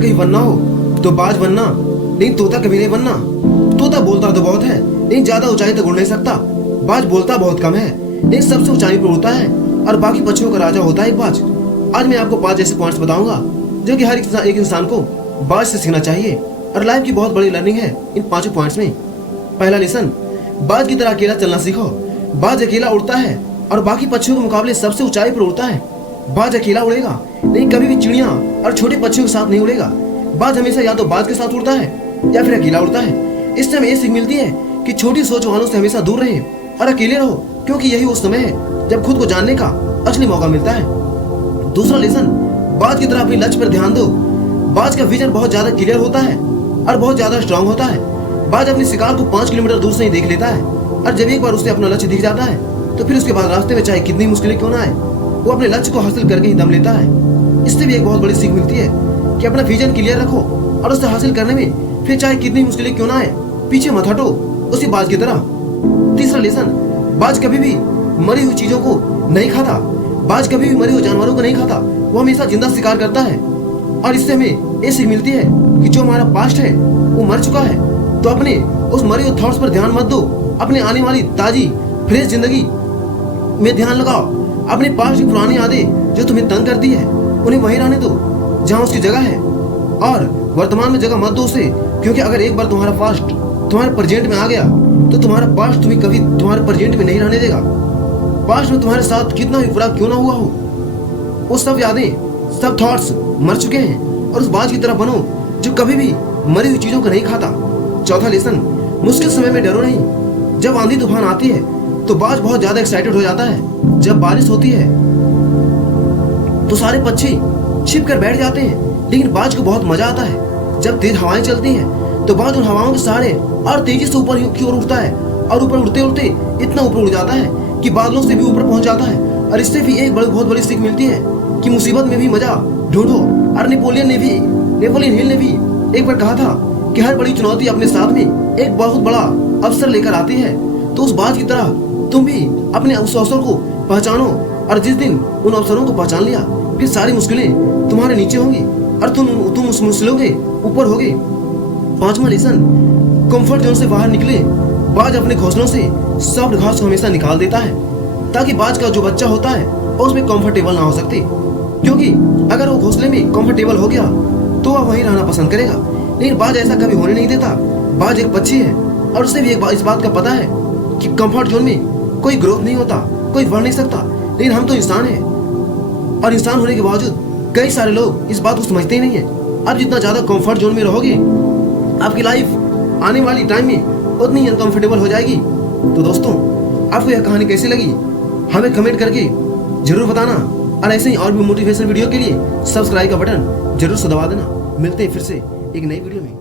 अगर कहीं बनना हो तो बाज बनना, लेकिन तोता कभी नहीं बनना। तोता बोलता तो बहुत है, लेकिन ज्यादा ऊंचाई तक उड़ नहीं सकता। बाज बोलता बहुत कम है, लेकिन सबसे ऊंचाई पर उड़ता है और बाकी पक्षियों का राजा होता है बाज। आज मैं आपको 5 ऐसे पॉइंट्स बताऊंगा जो कि हर एक इंसान को बाज से सीखना चाहिए और लाइफ की बहुत बड़ी लर्निंग है इन 5 पॉइंट्स में। पहला लेसन, बाज की तरह अकेला चलना सीखो। बाज अकेला उड़ता है और बाकी पक्षियों के मुकाबले सबसे ऊंचाई पर उड़ता है। बाज अकेला उड़ेगा, लेकिन कभी भी चिड़िया और छोटे पक्षियों के साथ नहीं उड़ेगा। बाज हमेशा या तो बाज के साथ उड़ता है या फिर अकेला उड़ता है। इससे हमें ये सीख मिलती है कि छोटी सोच वालों से हमेशा दूर रहे और अकेले रहो, क्योंकि यही वो समय है जब खुद को जानने का असली मौका मिलता है। दूसरा लेसन, बाज की तरह अपने लक्ष्य पर ध्यान दो। बाज का विजन बहुत ज्यादा क्लियर होता है और बहुत ज्यादा स्ट्रांग होता है। बाज अपने शिकार को 5 किलोमीटर दूर से ही देख लेता है और जब एक बार उसे अपना लक्ष्य दिख जाता है तो फिर उसके बाद रास्ते में चाहे कितनी मुश्किलें क्यों ना आए, वो अपने लक्ष्य को हासिल करके ही दम लेता है। इससे भी एक बहुत बड़ी सीख मिलती है कि अपना विजन क्लियर रखो और उसे हासिल करने में फिर चाहे कितनी मुश्किलें क्यों ना आए, पीछे मत हटो उसी बाज की तरह। तीसरा लेसन, बाज कभी भी मरी हुई चीजों को नहीं खाता। बाज कभी भी मरे हुए जानवरों को नहीं खाता, वो हमेशा जिंदा शिकार करता है। और इससे हमें ये सीख मिलती है कि जो हमारा पास्ट है वो मर चुका है, तो अपने उस मरे हुए थॉट्स पर ध्यान मत दो। अपने आने वाली ताजी फ्रेश जिंदगी में ध्यान लगाओ। अपने पास्ट की पुरानी यादें जो तुम्हें तंग करती है उन्हें वहीं रहने दो जहाँ उसकी जगह है, और वर्तमान में जगह मत दो उसे, क्योंकि अगर एक बार तुम्हारा पास्ट तुम्हारे प्रेजेंट में आ गया तो तुम्हारा पास्ट तुम्हें कभी तुम्हारे प्रेजेंट में नहीं रहने देगा। पास्ट में तुम्हारे साथ कितना भी बुरा क्यों ना हुआ हो, वो सब यादें सब थॉट्स मर चुके हैं, और उस बाज की तरह बनो जो कभी भी मरी हुई चीजों को नहीं खाता। चौथा लेसन, मुश्किल समय में डरो नहीं। जब आंधी तूफान आती है तो बाज बहुत ज्यादा एक्साइटेड हो जाता है। जब बारिश होती है तो सारे पक्षी छिप कर बैठ जाते हैं, लेकिन बाज को बहुत मजा आता है। जब तेज हवाएं चलती हैं तो बाज उन हवाओं के सहारे और तेजी से ऊपर की ओर उठता है, और ऊपर उड़ते उड़ते इतना ऊपर उड़ जाता है कि बादलों से भी ऊपर पहुंच जाता है। और इससे भी एक बहुत बड़ी सीख मिलती है कि मुसीबत में भी मजा ढूंढो। और नेपोलियन हिल ने भी एक बार कहा था कि हर बड़ी चुनौती अपने साथ में एक बहुत बड़ा अवसर लेकर आती है। तो उस बात की तरह तुम भी अपने उस अवसर को पहचानो, और जिस दिन उन अवसरों को पहचान लिया फिर सारी मुश्किलें तुम्हारे नीचे होंगी और तुम उस मुश्किलों के ऊपर होगे। पांचवा लेसन, कंफर्ट जोन से बाहर निकले। बाज अपने घोंसलों से सॉफ्ट घास को हमेशा निकाल देता है, ताकि बाज का जो बच्चा होता है वो उसमें कंफर्टेबल ना हो सकते, क्योंकि अगर वो घोंसले में कंफर्टेबल हो गया तो वह वहीं रहना पसंद करेगा। लेकिन बाज ऐसा कभी होने नहीं देता। बाज एक पक्षी है और उसे भी इस बात का पता है कि कंफर्ट जोन में कोई ग्रोथ नहीं होता, कोई बढ़ नहीं सकता। लेकिन हम तो इंसान हैं, और इंसान होने के बावजूद कई सारे लोग इस बात को समझते ही नहीं है। अब जितना ज्यादा कंफर्ट जोन में रहोगे, आपकी लाइफ आने वाली टाइम में उतनी अनकंफर्टेबल हो जाएगी। तो दोस्तों, आपको यह कहानी कैसी लगी हमें कमेंट करके जरूर बताना, और ऐसे ही और भी मोटिवेशन वीडियो के लिए सब्सक्राइब का बटन जरूर से दबा देना। मिलते हैं फिर से एक नई वीडियो में।